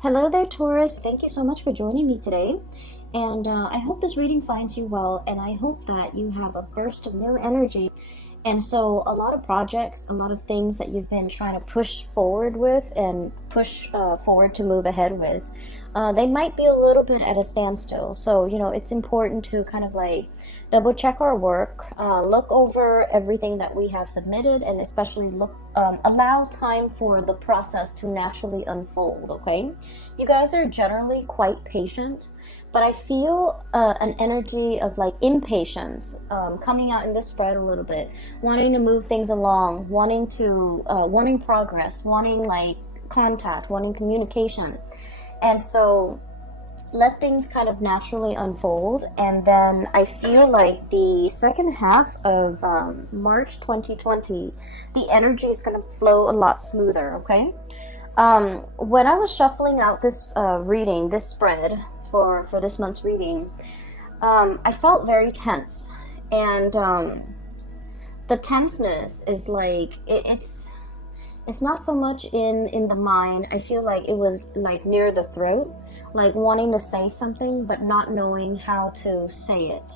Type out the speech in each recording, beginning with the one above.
Hello there, Taurus. Thank you so much for joining me today. And I hope this reading finds you well, and I hope that you have a burst of new energy. And so a lot of projects, a lot of things that you've been trying to push forward with and push forward to move ahead with, they might be a little bit at a standstill. So, it's important to kind of like double check our work, look over everything that we have submitted, and especially allow time for the process to naturally unfold, okay? You guys are generally quite patient, but I feel an energy of like impatience coming out in this spread a little bit, wanting to move things along, wanting progress, wanting like contact, wanting communication. And so let things kind of naturally unfold. And then I feel like the second half of March 2020, the energy is going to flow a lot smoother, okay? When I was shuffling out this reading, this spread for this month's reading, I felt very tense. And the tenseness is like, it's not so much in the mind. I feel like it was like near the throat, like wanting to say something but not knowing how to say it,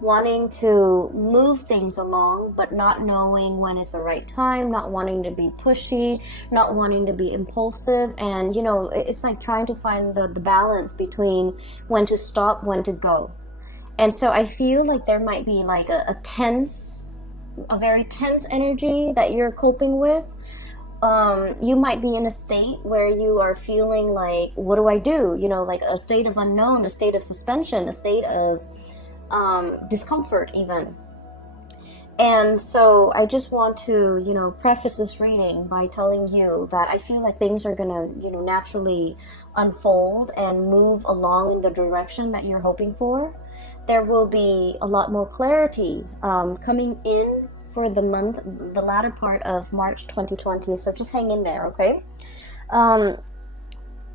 wanting to move things along but not knowing when is the right time, not wanting to be pushy, not wanting to be impulsive. And it's like trying to find the balance between when to stop, when to go. And so I feel like there might be like a very tense energy that you're coping with. You might be in a state where you are feeling like, what do I do? Like a state of unknown, a state of suspension, a state of discomfort even. And so I just want to, preface this reading by telling you that I feel like things are gonna, naturally unfold and move along in the direction that you're hoping for. There will be a lot more clarity coming in for the latter part of March 2020. So just hang in there, okay?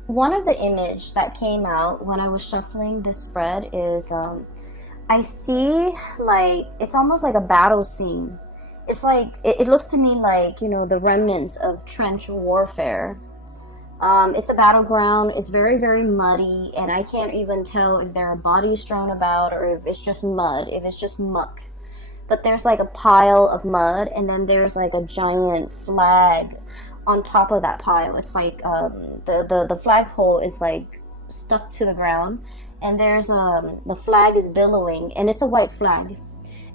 One of the image that came out when I was shuffling this spread is I see like it's almost like a battle scene. It's like it looks to me like the remnants of trench warfare. It's a battleground. It's very, very muddy, and I can't even tell if there are bodies strewn about or if it's just mud, if it's just muck. But there's like a pile of mud, and then there's like a giant flag on top of that pile. It's like the flagpole is like stuck to the ground, and there's the flag is billowing, and it's a white flag.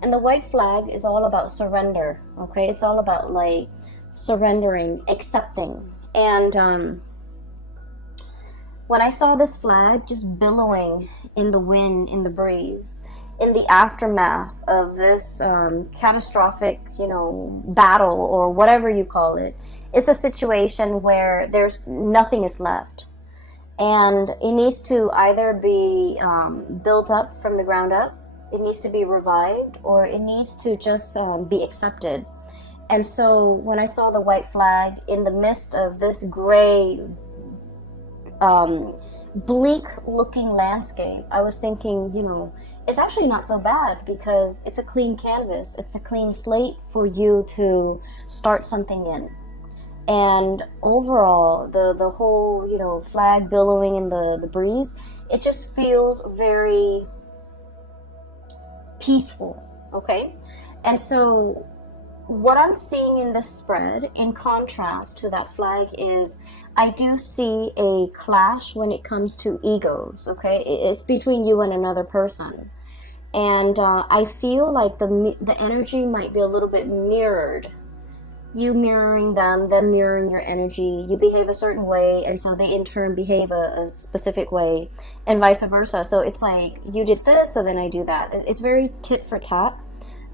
And the white flag is all about surrender, okay? It's all about like surrendering, accepting. And when I saw this flag just billowing in the wind, in the breeze, in the aftermath of this catastrophic, battle or whatever you call it, it's a situation where there's nothing is left. And it needs to either be built up from the ground up, it needs to be revived, or it needs to just be accepted. And so when I saw the white flag in the midst of this gray, bleak looking landscape, I was thinking, it's actually not so bad because it's a clean canvas. It's a clean slate for you to start something in. And overall, the whole, flag billowing in the breeze, it just feels very peaceful, okay? And so what I'm seeing in this spread, in contrast to that flag, is I do see a clash when it comes to egos, okay? It's between you and another person. And I feel like the energy might be a little bit mirrored. You mirroring them mirroring your energy. You behave a certain way, and so they in turn behave a specific way, and vice versa. So it's like, you did this, so then I do that. It's very tit for tat.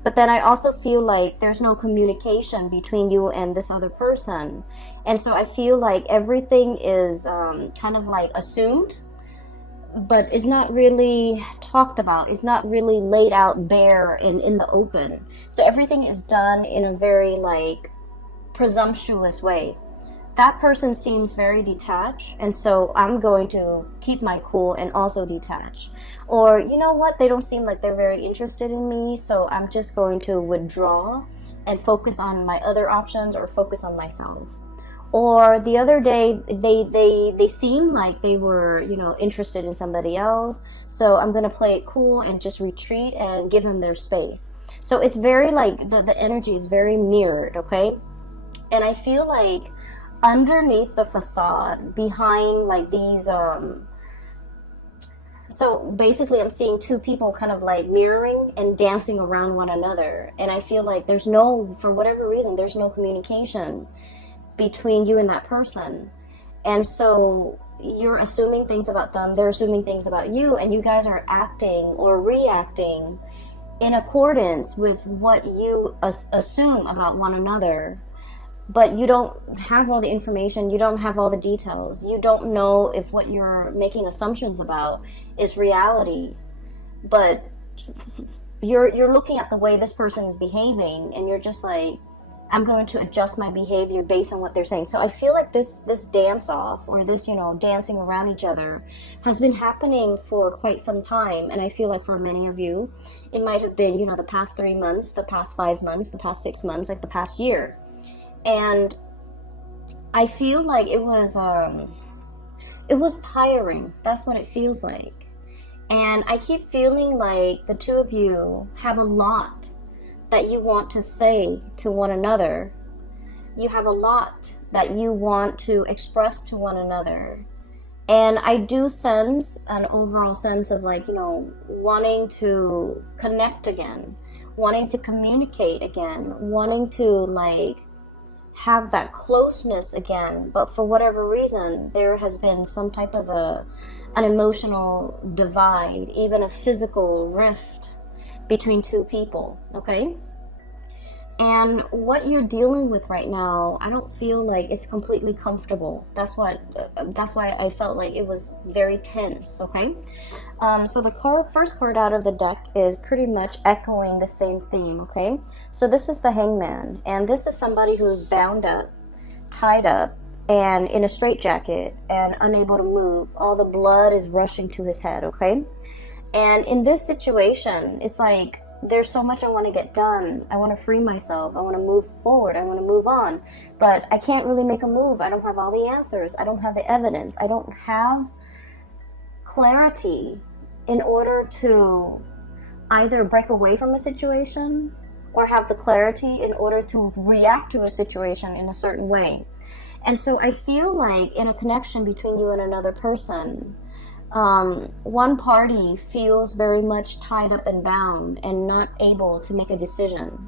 But then I also feel like there's no communication between you and this other person. And so I feel like everything is kind of like assumed, but it's not really talked about. It's not really laid out bare in the open. So everything is done in a very like presumptuous way. That person seems very detached, and so I'm going to keep my cool and also detach. Or, you know what, they don't seem like they're very interested in me, so I'm just going to withdraw and focus on my other options or focus on myself. Or the other day, they seemed like they were, you know, interested in somebody else. So I'm gonna play it cool and just retreat and give them their space. So it's very like the energy is very mirrored, okay? And I feel like underneath the facade, behind like these so basically I'm seeing two people kind of like mirroring and dancing around one another. And I feel like there's no, for whatever reason, there's no communication between you and that person. And so you're assuming things about them, they're assuming things about you, and you guys are acting or reacting in accordance with what you assume about one another. But you don't have all the information, you don't have all the details, you don't know if what you're making assumptions about is reality. But you're looking at the way this person is behaving, and you're just like, I'm going to adjust my behavior based on what they're saying. So I feel like this dance off, or this, you know, dancing around each other, has been happening for quite some time. And I feel like for many of you, it might have been, you know, the past 3 months, the past 5 months, the past 6 months, like the past year. And I feel like it was tiring. That's what it feels like. And I keep feeling like the two of you have a lot that you want to say to one another. You have a lot that you want to express to one another. And I do sense an overall sense of like, you know, wanting to connect again, wanting to communicate again, wanting to like have that closeness again. But for whatever reason, there has been some type of an emotional divide, even a physical rift between two people, okay? And what you're dealing with right now, I don't feel like it's completely comfortable. That's why I felt like it was very tense, okay? So the first card out of the deck is pretty much echoing the same theme, okay? So this is the Hangman, and this is somebody who's bound up, tied up, and in a straitjacket, and unable to move. All the blood is rushing to his head, okay? And in this situation, it's like, there's so much I want to get done. I want to free myself. I want to move forward. I want to move on. But I can't really make a move. I don't have all the answers. I don't have the evidence. I don't have clarity in order to either break away from a situation or have the clarity in order to react to a situation in a certain way. And so I feel like in a connection between you and another person, one party feels very much tied up and bound and not able to make a decision.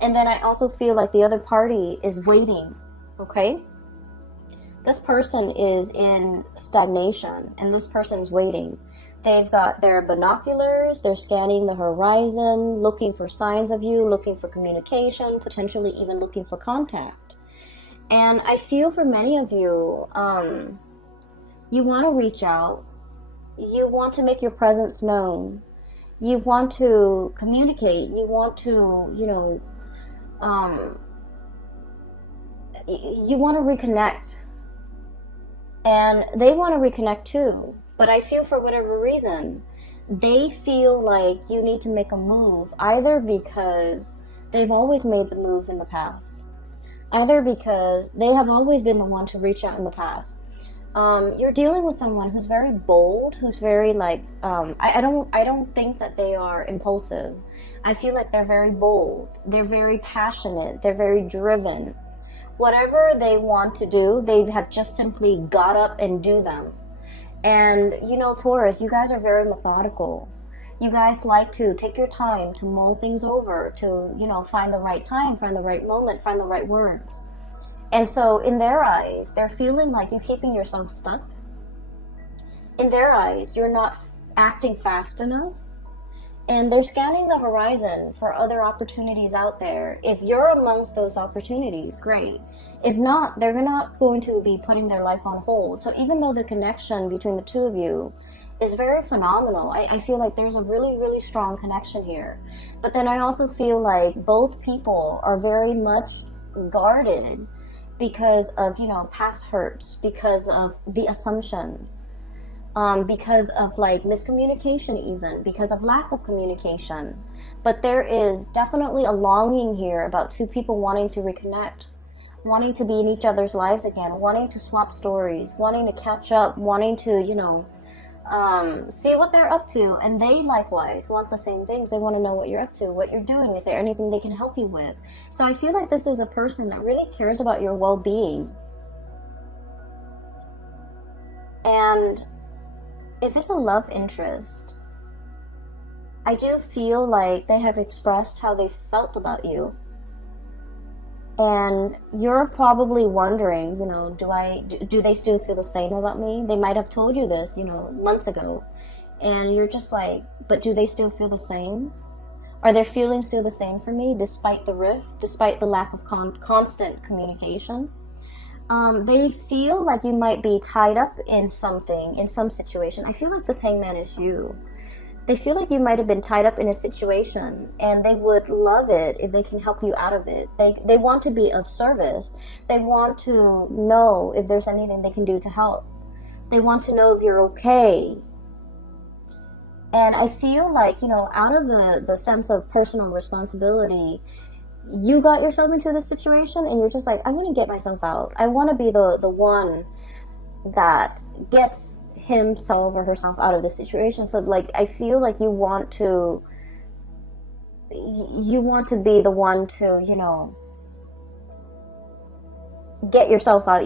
And then I also feel like the other party is waiting, okay? This person is in stagnation, and this person is waiting. They've got their binoculars, they're scanning the horizon, looking for signs of you, looking for communication, potentially even looking for contact. And I feel for many of you, you want to reach out. You want to make your presence known. You want to communicate. You want to, you know, you want to reconnect. And they want to reconnect too. But I feel for whatever reason, they feel like you need to make a move, either because they've always made the move in the past, either because they have always been the one to reach out in the past. You're dealing with someone who's very bold, who's very like, I don't think that they are impulsive. I feel like they're very bold. They're very passionate. They're very driven. Whatever they want to do, they have just simply got up and do them. And you know, Taurus, you guys are very methodical. You guys like to take your time to mull things over, to, you know, find the right time, find the right moment, find the right words. And so in their eyes, they're feeling like you're keeping yourself stuck. In their eyes, you're not acting fast enough. And they're scanning the horizon for other opportunities out there. If you're amongst those opportunities, great. If not, they're not going to be putting their life on hold. So even though the connection between the two of you is very phenomenal, I feel like there's a really, really strong connection here. But then I also feel like both people are very much guarded because of, you know, past hurts, because of the assumptions, because of like miscommunication, even because of lack of communication. But there is definitely a longing here about two people wanting to reconnect, wanting to be in each other's lives again, wanting to swap stories, wanting to catch up, wanting to, see what they're up to. And they likewise want the same things. They want to know what you're up to, what you're doing. Is there anything they can help you with? So I feel like this is a person that really cares about your well-being. And if it's a love interest, I do feel like they have expressed how they felt about you. And you're probably wondering, do they still feel the same about me? They might have told you this, months ago. And you're just like, but do they still feel the same? Are their feelings still the same for me, despite the rift, despite the lack of constant communication? They feel like you might be tied up in something, in some situation. I feel like this hangman is you. They feel like you might have been tied up in a situation, and they would love it if they can help you out of it. They want to be of service. They want to know if there's anything they can do to help. They want to know if you're okay. And I feel like, out of the sense of personal responsibility, you got yourself into this situation, and you're just like, I want to get myself out. I want to be the one that gets himself or herself out of this situation. So like, I feel like you want to be the one to, get yourself out.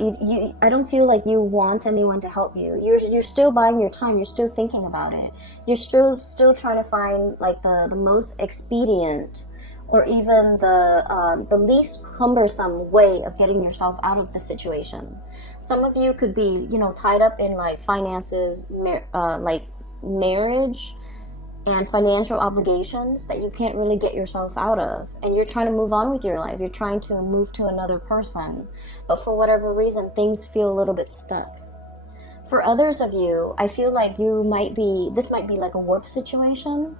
I don't feel like you want anyone to help you. You're still buying your time. You're still thinking about it. You're still trying to find like the most expedient, or even the least cumbersome way of getting yourself out of the situation. Some of you could be, tied up in like finances, like marriage and financial obligations that you can't really get yourself out of. And you're trying to move on with your life. You're trying to move to another person. But for whatever reason, things feel a little bit stuck. For others of you, I feel like this might be like a work situation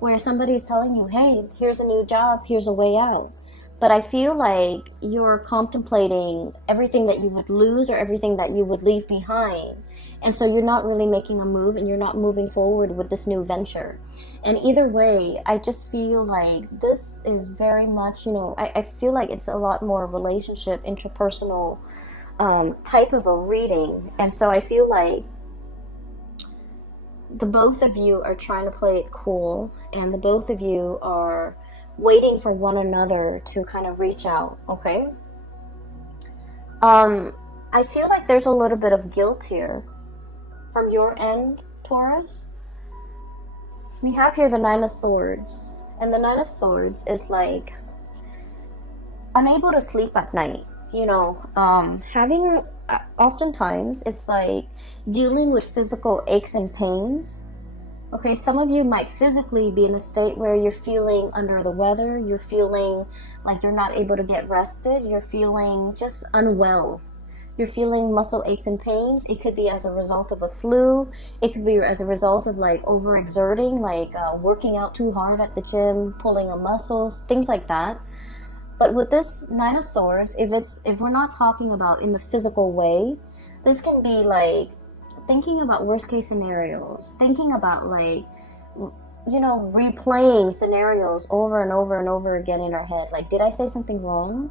where somebody's telling you, hey, here's a new job, here's a way out. But I feel like you're contemplating everything that you would lose or everything that you would leave behind. And so you're not really making a move, and you're not moving forward with this new venture. And either way, I just feel like this is very much, I feel like it's a lot more relationship, interpersonal type of a reading. And so I feel like the both of you are trying to play it cool, and the both of you are waiting for one another to kind of reach out, okay? I feel like there's a little bit of guilt here from your end, Taurus. We have here the Nine of Swords, and the Nine of Swords is like unable to sleep at night, having oftentimes it's like dealing with physical aches and pains. Okay, some of you might physically be in a state where you're feeling under the weather, you're feeling like you're not able to get rested, you're feeling just unwell. You're feeling muscle aches and pains. It could be as a result of a flu. It could be as a result of like overexerting, like working out too hard at the gym, pulling on muscles, things like that. But with this Nine of Swords, if we're not talking about in the physical way, this can be like thinking about worst case scenarios, thinking about like, replaying scenarios over and over and over again in our head. Like, did I say something wrong?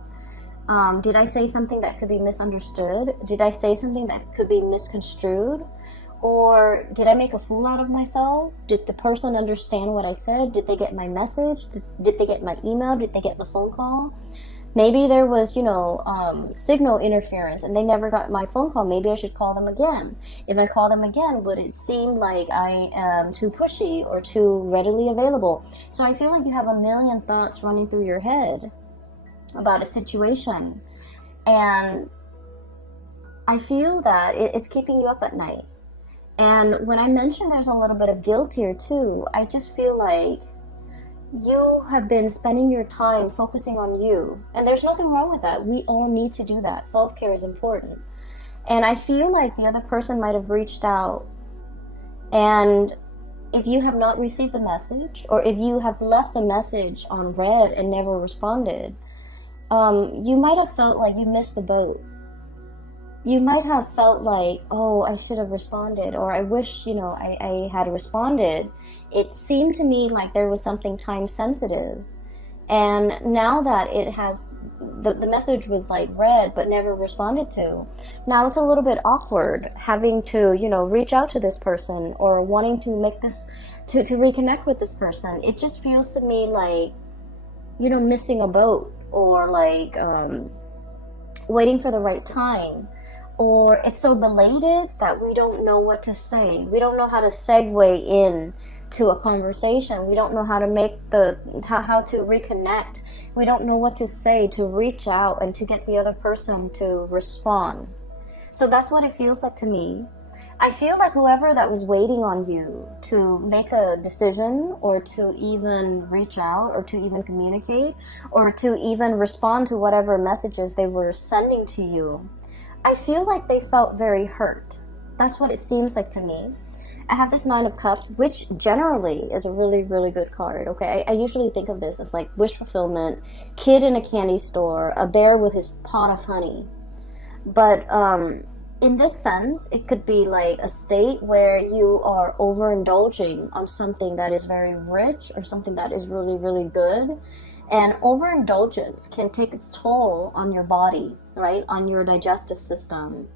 Did I say something that could be misunderstood? Did I say something that could be misconstrued? Or did I make a fool out of myself? Did the person understand what I said? Did they get my message? Did they get my email? Did they get the phone call? Maybe there was, signal interference and they never got my phone call. Maybe I should call them again. If I call them again, would it seem like I am too pushy or too readily available? So I feel like you have a million thoughts running through your head about a situation. And I feel that it's keeping you up at night. And when I mentioned there's a little bit of guilt here too, I just feel like you have been spending your time focusing on you. And there's nothing wrong with that. We all need to do that. Self-care is important. And I feel like the other person might have reached out. And if you have not received the message, or if you have left the message on read and never responded, you might have felt like you missed the boat. You might have felt like, oh, I should have responded, or I wish, I had responded. It seemed to me like there was something time sensitive. And now that it has, the message was like read but never responded to, now it's a little bit awkward having to, you know, reach out to this person or wanting to make this, to reconnect with this person. It just feels to me like, you know, missing a boat, or like waiting for the right time, or it's so belated that we don't know what to say. We don't know how to segue in to a conversation. We don't know how to make how to reconnect. We don't know what to say to reach out and to get the other person to respond. So that's what it feels like to me. I feel like whoever that was waiting on you to make a decision, or to even reach out, or to even communicate, or to even respond to whatever messages they were sending to you, I feel like they felt very hurt. That's what it seems like to me. I have this Nine of Cups, which generally is a really, really good card, okay? I usually think of this as like wish fulfillment, kid in a candy store, a bear with his pot of honey. But in this sense, it could be like a state where you are overindulging on something that is very rich, or something that is really, really good. And overindulgence can take its toll on your body, right? On your digestive system.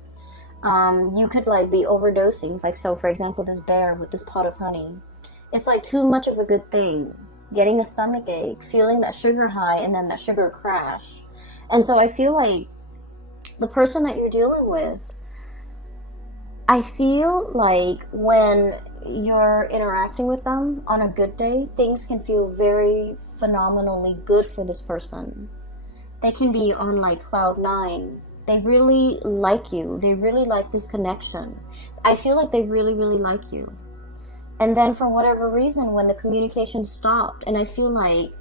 You could like be overdosing, like, so for example, this bear with this pot of honey. It's like too much of a good thing. Getting a stomach ache, feeling that sugar high, and then that sugar crash. And so I feel like the person that you're dealing with, I feel like when you're interacting with them on a good day, things can feel very phenomenally good for this person. They can be on like cloud nine. They really like you. They really like this connection. I feel like they really, really like you. And then for whatever reason, when the communication stopped, and I feel like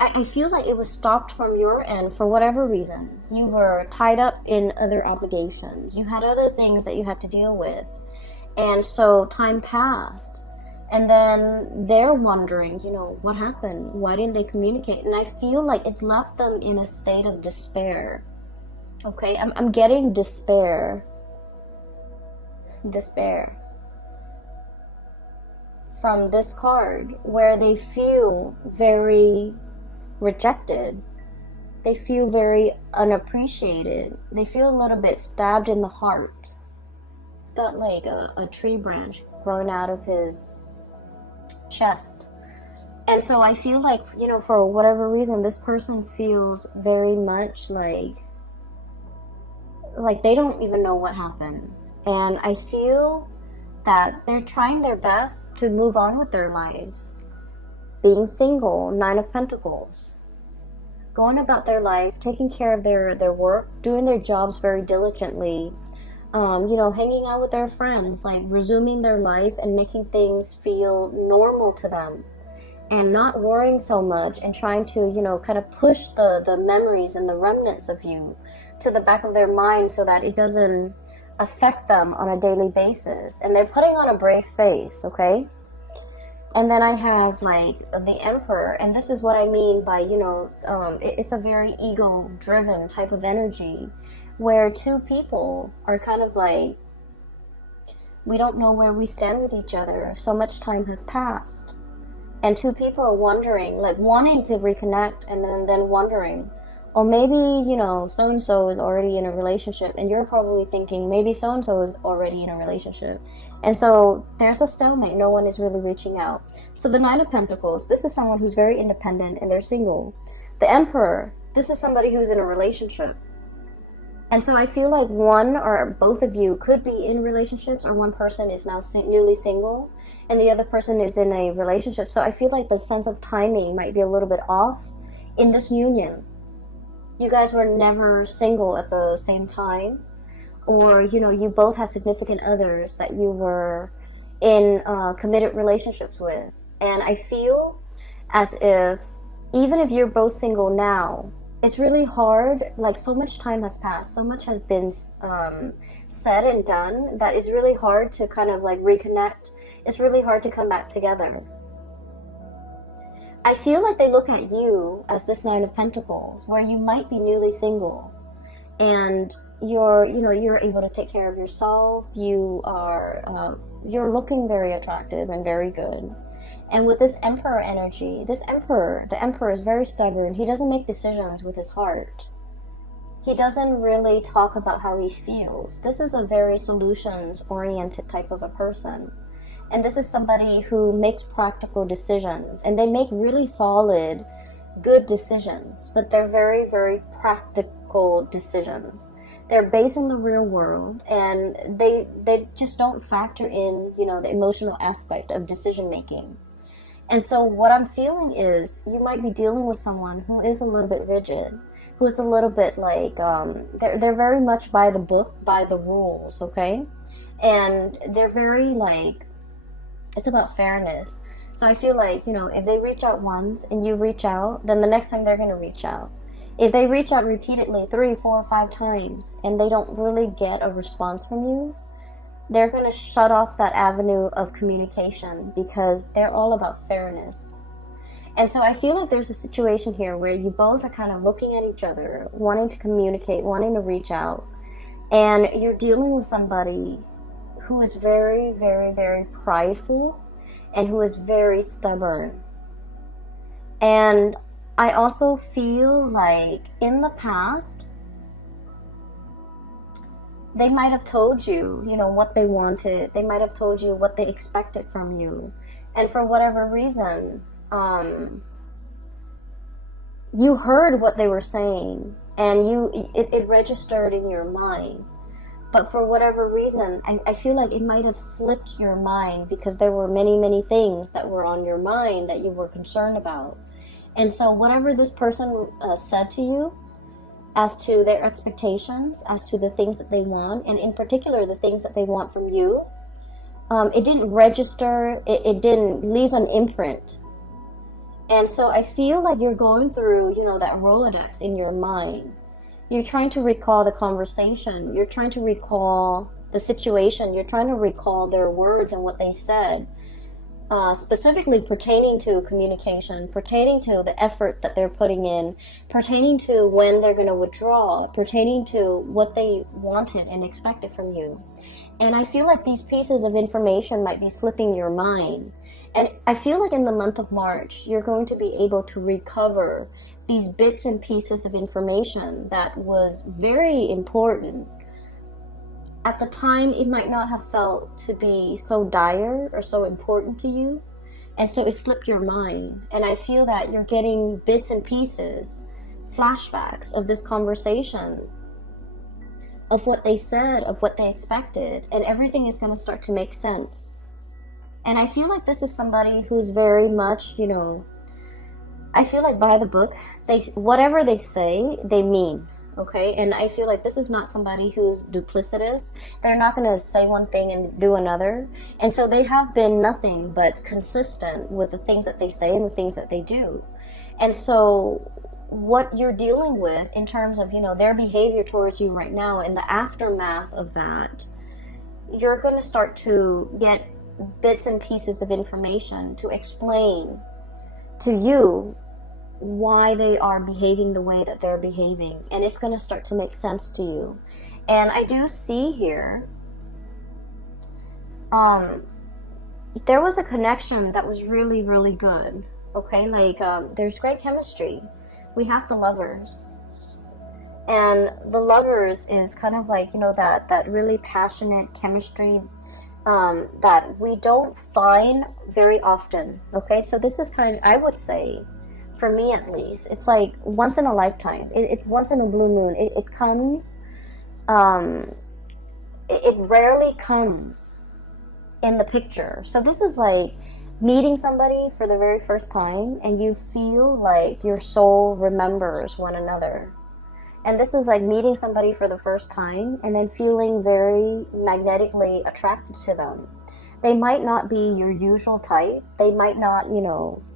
it was stopped from your end for whatever reason. You were tied up in other obligations. You had other things that you had to deal with. And so time passed. And then they're wondering, you know, what happened? Why didn't they communicate? And I feel like it left them in a state of despair. Okay, I'm getting despair. Despair. From this card, where they feel very rejected. They feel very unappreciated. They feel a little bit stabbed in the heart. He's got like a tree branch growing out of his chest. And so I feel like, you know, for whatever reason, this person feels very much like they don't even know what happened. And I feel that they're trying their best to move on with their lives. Being single, Nine of Pentacles. Going about their life, taking care of their work, doing their jobs very diligently. You know, hanging out with their friends, like resuming their life and making things feel normal to them. And not worrying so much, and trying to, you know, kind of push the memories and the remnants of you to the back of their mind so that it doesn't affect them on a daily basis. And they're putting on a brave face, okay? And then I have like the Emperor, and this is what I mean by, you know, it's a very ego-driven type of energy, where two people are kind of like, we don't know where we stand with each other. So much time has passed. And two people are wondering, like wanting to reconnect, and then wondering, oh, maybe, you know, so-and-so is already in a relationship, and you're probably thinking maybe so-and-so is already in a relationship. And so there's a stalemate. No one is really reaching out. So the Nine of Pentacles, this is someone who's very independent and they're single. The Emperor, this is somebody who's in a relationship. And so I feel like one or both of you could be in relationships, or one person is now newly single and the other person is in a relationship. So I feel like the sense of timing might be a little bit off in this union. You guys were never single at the same time, or, you know, you both had significant others that you were in committed relationships with. And I feel as if, even if you're both single now, it's really hard, like so much time has passed, so much has been said and done, that it's really hard to kind of like reconnect. It's really hard to come back together. I feel like they look at you as this Nine of Pentacles, where you might be newly single, and you're able to take care of yourself. You are, you're looking very attractive and very good. And with this Emperor energy, the Emperor is very stubborn. He doesn't make decisions with his heart. He doesn't really talk about how he feels. This is a very solutions-oriented type of a person. And this is somebody who makes practical decisions. And they make really solid, good decisions. But they're very, very practical decisions. They're based in the real world. And they just don't factor in, the emotional aspect of decision-making. And so what I'm feeling is you might be dealing with someone who is a little bit rigid, who is a little bit like, they're very much by the book, by the rules, okay? And they're very like, it's about fairness. So I feel like, if they reach out once and you reach out, then the next time they're going to reach out. If they reach out repeatedly 3, 4, 5 times and they don't really get a response from you, they're going to shut off that avenue of communication because they're all about fairness. And so I feel like there's a situation here where you both are kind of looking at each other, wanting to communicate, wanting to reach out, and you're dealing with somebody who is very, very, very prideful and who is very stubborn. And I also feel like in the past, they might have told you, what they wanted. They might have told you what they expected from you. And for whatever reason, you heard what they were saying and it registered in your mind. But for whatever reason, I feel like it might have slipped your mind because there were many, many things that were on your mind that you were concerned about. And so whatever this person said to you, as to their expectations, as to the things that they want, and in particular the things that they want from you, it didn't register, it didn't leave an imprint. And so I feel like you're going through, that Rolodex in your mind. You're trying to recall the conversation, you're trying to recall the situation, you're trying to recall their words and what they said. Specifically pertaining to communication, pertaining to the effort that they're putting in, pertaining to when they're going to withdraw, pertaining to what they wanted and expected from you. And I feel like these pieces of information might be slipping your mind. And I feel like in the month of March, you're going to be able to recover these bits and pieces of information that was very important. At the time, it might not have felt to be so dire or so important to you. And so it slipped your mind. And I feel that you're getting bits and pieces, flashbacks of this conversation, of what they said, of what they expected. And everything is going to start to make sense. And I feel like this is somebody who's very much, I feel like by the book, whatever they say, they mean. Okay, and I feel like this is not somebody who's duplicitous. They're not going to say one thing and do another. And so they have been nothing but consistent with the things that they say and the things that they do. And so what you're dealing with in terms of, their behavior towards you right now, in the aftermath of that, you're going to start to get bits and pieces of information to explain to you why they are behaving the way that they're behaving, and it's going to start to make sense to you. And I do see here there was a connection that was really, really good. Okay, like there's great chemistry. We have the Lovers, and the Lovers is kind of like, that really passionate chemistry that we don't find very often. Okay, so this is kind of, I would say, for me at least, it's like once in a lifetime. It's once in a blue moon. It comes, it rarely comes in the picture. So this is like meeting somebody for the very first time and you feel like your soul remembers one another. And this is like meeting somebody for the first time and then feeling very magnetically attracted to them. They might not be your usual type. They might not,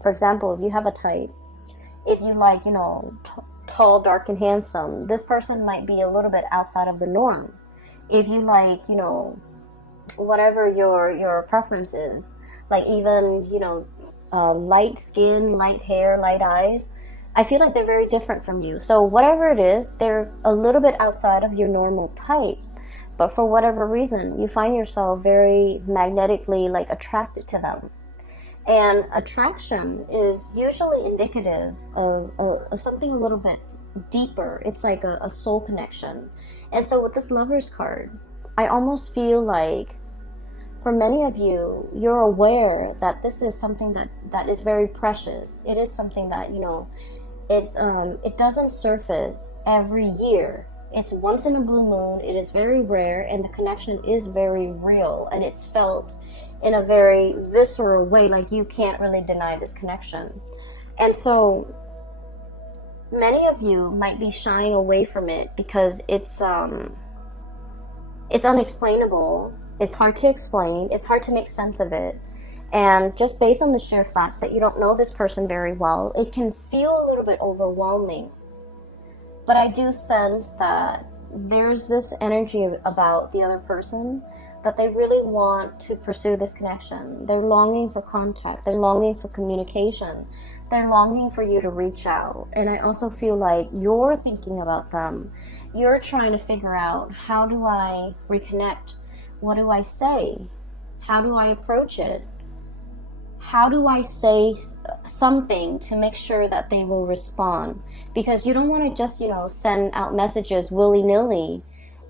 for example, if you have a type, if you like, tall, dark, and handsome, this person might be a little bit outside of the norm. If you like, whatever your preference is, like even, light skin, light hair, light eyes, I feel like they're very different from you. So whatever it is, they're a little bit outside of your normal type. But for whatever reason, you find yourself very magnetically attracted to them. And attraction is usually indicative of something a little bit deeper. It's like a soul connection. And so with this Lovers card, I almost feel like for many of you, you're aware that this is something that is very precious. It is something that, you know, it doesn't surface every year. It's once in a blue moon. It is very rare, and the connection is very real, and it's felt in a very visceral way. Like, you can't really deny this connection. And so many of you might be shying away from it because it's unexplainable. It's hard to explain. It's hard to make sense of it. And just based on the sheer fact that you don't know this person very well, it can feel a little bit overwhelming. But I do sense that there's this energy about the other person that they really want to pursue this connection. They're longing for contact. They're longing for communication. They're longing for you to reach out. And I also feel like you're thinking about them. You're trying to figure out, how do I reconnect? What do I say? How do I approach it? How do I say something to make sure that they will respond? Because you don't want to just, you know, send out messages willy-nilly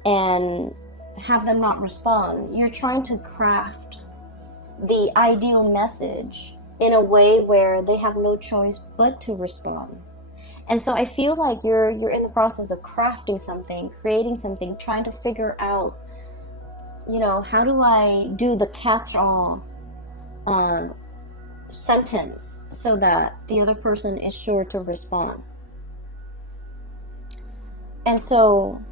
and have them not respond. You're trying to craft the ideal message in a way where they have no choice but to respond. And so I feel like you're in the process of crafting something, creating something, trying to figure out, you know, how do I do the catch-all sentence so that the other person is sure to respond. And so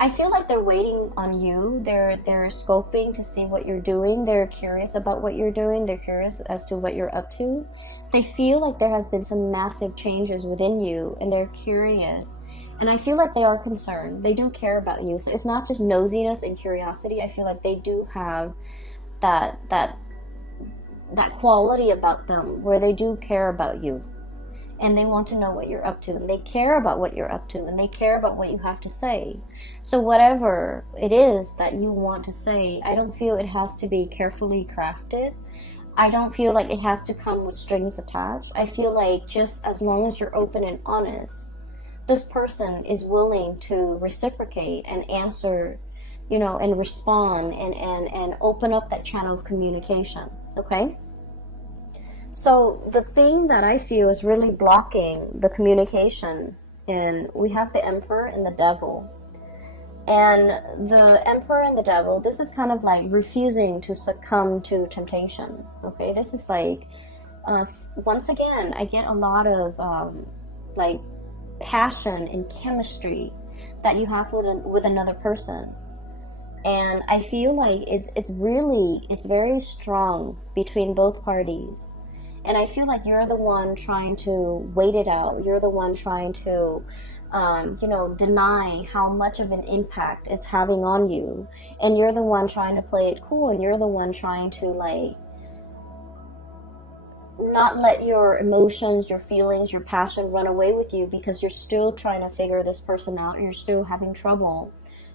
I feel like they're waiting on you. They're scoping to see what you're doing. They're curious about what you're doing. They're curious as to what you're up to. They feel like there has been some massive changes within you, and they're curious. And I feel like they are concerned. They do care about you. So it's not just nosiness and curiosity. I feel like they do have that quality about them where they do care about you, and they want to know what you're up to, and they care about what you're up to, and they care about what you have to say. So whatever it is that you want to say, I don't feel it has to be carefully crafted. I don't feel like it has to come with strings attached. I feel like just as long as you're open and honest, this person is willing to reciprocate and answer, you know, and respond and open up that channel of communication. Okay? So the thing that I feel is really blocking the communication, and we have the Emperor and the Devil. And the Emperor and the Devil, this is kind of like refusing to succumb to temptation. Okay? This is like, once again, I get a lot of like passion and chemistry that you have with another person. And I feel like it's very strong between both parties. And I feel like you're the one trying to wait it out. You're the one trying to, deny how much of an impact it's having on you. And you're the one trying to play it cool. And you're the one trying to, like, not let your emotions, your feelings, your passion run away with you, because you're still trying to figure this person out, and you're still having trouble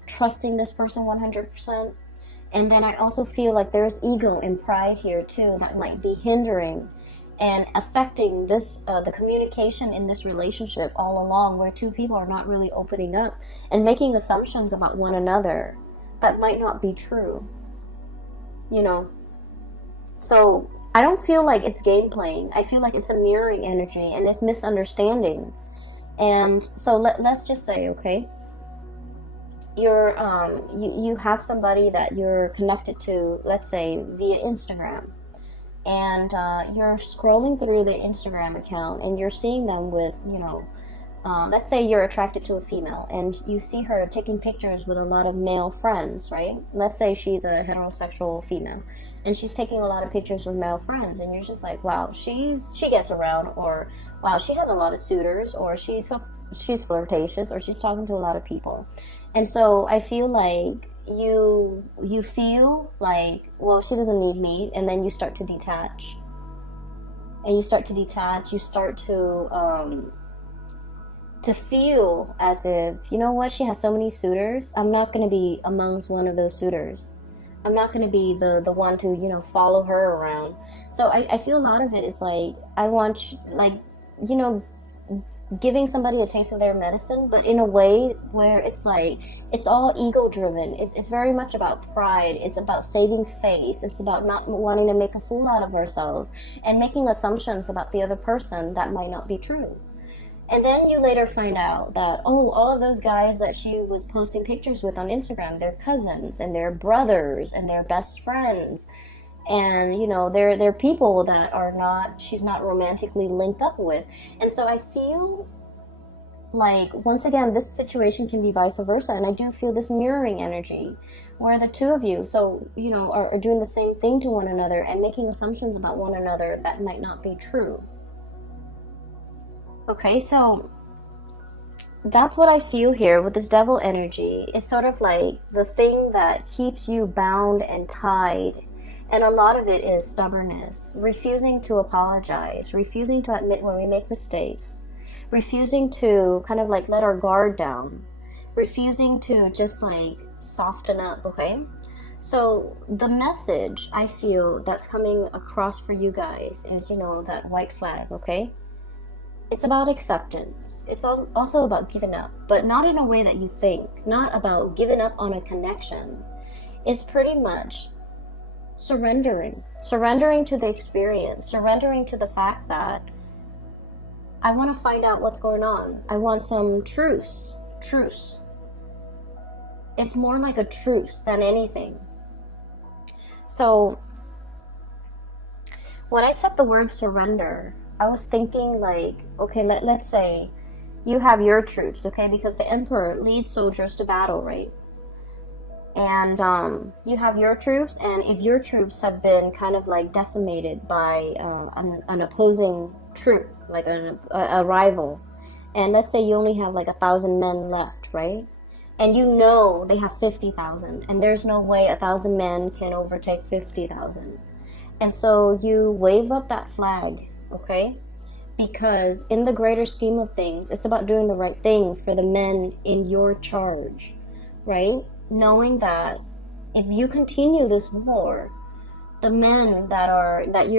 trusting this person 100%. And then I also feel like there's ego and pride here too that might be hindering and affecting this the communication in this relationship all along, where two people are not really opening up and making assumptions about one another that might not be true, you know. So I don't feel like it's game playing. I feel like it's a mirroring energy, and it's misunderstanding. And so let's just say, okay, you're you have somebody that you're connected to, let's say via Instagram, and you're scrolling through the Instagram account, and you're seeing them with, let's say you're attracted to a female, and you see her taking pictures with a lot of male friends, right? Let's say she's a heterosexual female, and she's taking a lot of pictures with male friends, and you're just like, wow, she gets around, or wow, she has a lot of suitors, or she's flirtatious, or she's talking to a lot of people. And so I feel like you feel like, well, she doesn't need me, and then you start to detach. And you start to feel as if, you know what, she has so many suitors, I'm not going to be amongst one of those suitors. I'm not going to be the one to, you know, follow her around. So I feel a lot of it is like, I want, like, you know, giving somebody a taste of their medicine, but in a way where it's like, it's all ego driven. It's very much about pride. It's about saving face. It's about not wanting to make a fool out of ourselves and making assumptions about the other person that might not be true. And then you later find out that, oh, all of those guys that she was posting pictures with on Instagram, they're cousins and they're brothers and they're best friends. And, you know, they're people that are not, she's not romantically linked up with. And so I feel like, once again, this situation can be vice versa. And I do feel this mirroring energy where the two of you, so, you know, are doing the same thing to one another and making assumptions about one another that might not be true. Okay, so that's what I feel here with this devil energy. It's sort of like the thing that keeps you bound and tied. And a lot of it is stubbornness, refusing to apologize, refusing to admit when we make mistakes, refusing to kind of like let our guard down, refusing to just like soften up, okay? So the message I feel that's coming across for you guys is, you know, that white flag, okay? It's about acceptance. It's also about giving up, but not in a way that you think, not about giving up on a connection. It's pretty much surrendering to the experience, surrendering to the fact that I want to find out what's going on. I want some truce. It's more like a truce than anything. So when I said the word surrender, I was thinking like, okay, let's say you have your troops, okay, because the emperor leads soldiers to battle, right? And you have your troops, and if your troops have been kind of like decimated by an opposing troop, like a rival, and let's say you only have like 1,000 men left, right? And you know they have 50,000, and there's no way 1,000 men can overtake 50,000. And so you wave up that flag, okay? Because in the greater scheme of things, it's about doing the right thing for the men in your charge, right? Knowing that if you continue this war, the men that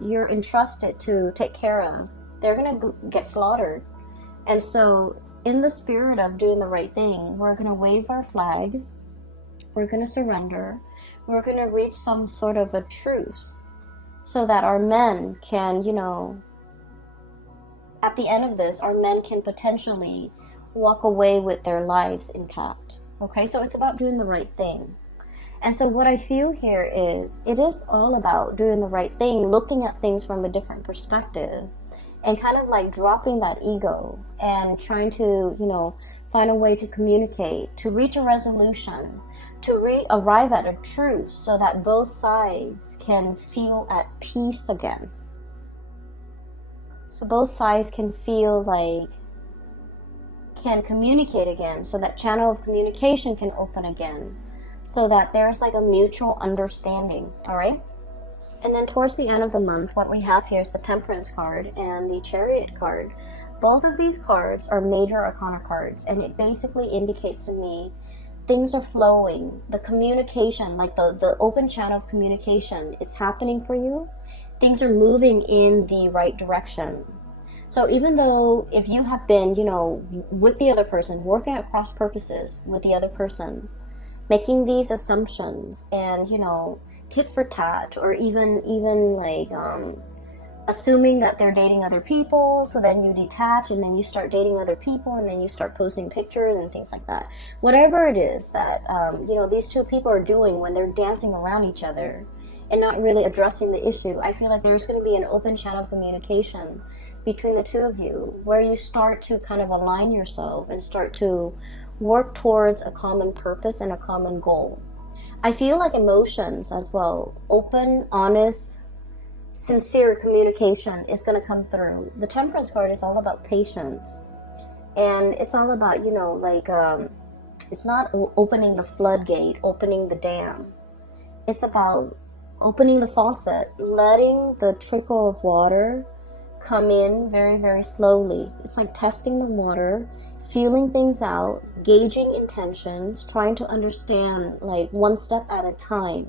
you're entrusted to take care of, they're gonna get slaughtered. And so, in the spirit of doing the right thing, we're gonna wave our flag, we're gonna surrender, we're gonna reach some sort of a truce, so that our men can, you know, at the end of this, our men can potentially walk away with their lives intact. Okay, so it's about doing the right thing. And so what I feel here is, it is all about doing the right thing, looking at things from a different perspective, and kind of like dropping that ego and trying to, you know, find a way to communicate, to reach a resolution, to arrive at a truce so that both sides can feel at peace again. So both sides can feel like, can communicate again, so that channel of communication can open again, so that there's like a mutual understanding. All right. And then towards the end of the month, what we have here is the Temperance card and the Chariot card. Both of these cards are major arcana cards, and it basically indicates to me things are flowing. The communication, like the open channel of communication is happening for you. Things are moving in the right direction. So even though if you have been, you know, with the other person, working at cross purposes with the other person, making these assumptions and, you know, tit for tat, or even like assuming that they're dating other people, so then you detach and then you start dating other people and then you start posting pictures and things like that. Whatever it is that, you know, these two people are doing when they're dancing around each other and not really addressing the issue, I feel like there's going to be an open channel of communication between the two of you where you start to kind of align yourself and start to work towards a common purpose and a common goal. I feel like emotions as well, open, honest, sincere communication is going to come through. The Temperance card is all about patience, and it's all about, you know, like it's not opening the floodgate, opening the dam. It's about opening the faucet, letting the trickle of water come in very, very slowly. It's like testing the water, feeling things out, gauging intentions, trying to understand like one step at a time,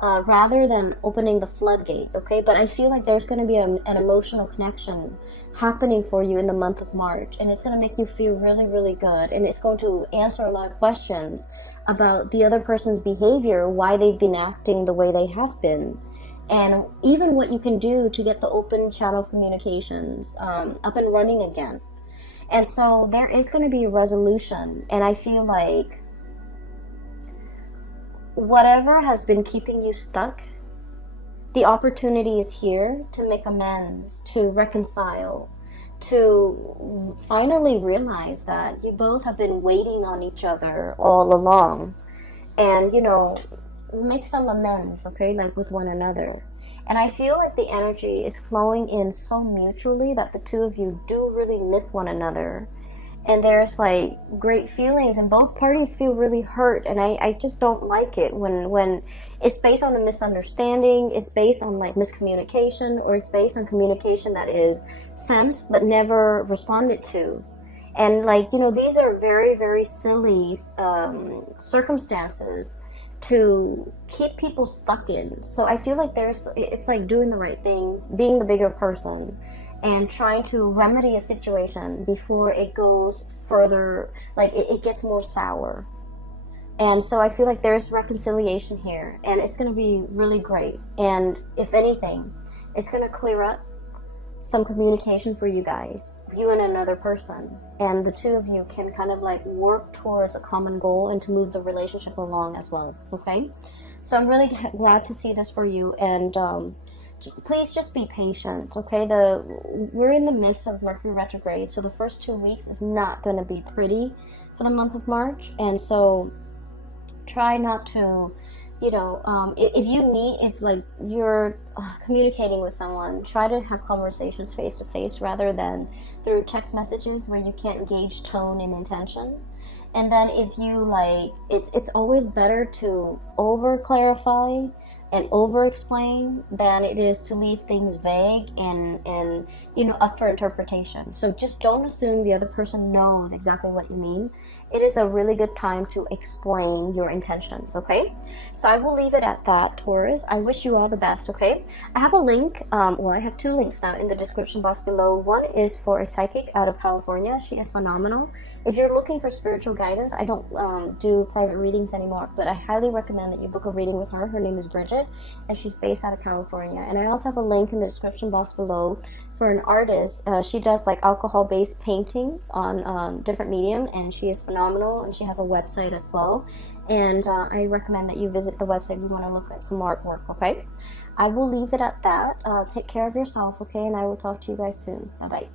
rather than opening the floodgate, okay? But I feel like there's going to be an emotional connection happening for you in the month of March, and it's going to make you feel really, really good, and it's going to answer a lot of questions about the other person's behavior, why they've been acting the way they have been, and even what you can do to get the open channel of communications up and running again. And so there is going to be a resolution, and I feel like whatever has been keeping you stuck, the opportunity is here to make amends, to reconcile, to finally realize that you both have been waiting on each other all along, and, you know, make some amends, okay, like with one another. And I feel like the energy is flowing in so mutually that the two of you do really miss one another. And there's like great feelings, and both parties feel really hurt, and I just don't like it when it's based on a misunderstanding, it's based on like miscommunication, or it's based on communication that is sent but never responded to. And like, you know, these are very, very silly circumstances to keep people stuck in. So I feel like it's like doing the right thing, being the bigger person, and trying to remedy a situation before it goes further, like it gets more sour. And so I feel like there's reconciliation here, and it's going to be really great. And if anything, it's going to clear up some communication for you guys, you and another person, and the two of you can kind of like work towards a common goal and to move the relationship along as well, okay? So I'm really glad to see this for you, and please just be patient, okay? We're in the midst of Mercury retrograde, so the first 2 weeks is not going to be pretty for the month of March, and so try not to, you know, if like you're communicating with someone, try to have conversations face to face rather than through text messages where you can't gauge tone and intention. And then if you like, it's always better to over clarify and over explain than it is to leave things vague and you know, up for interpretation. So just don't assume the other person knows exactly what you mean. It is a really good time to explain your intentions, okay? So I will leave it at that, Taurus. I wish you all the best, okay? I have a link, well, I have 2 links now in the description box below. One is for a psychic out of California. She is phenomenal. If you're looking for spiritual guidance, I don't do private readings anymore, but I highly recommend that you book a reading with her. Her name is Bridget, and she's based out of California. And I also have a link in the description box below for an artist. She does like alcohol-based paintings on different medium, and she is phenomenal, and she has a website as well. And I recommend that you visit the website if you want to look at some artwork, okay? I will leave it at that. Take care of yourself, okay? And I will talk to you guys soon. Bye-bye.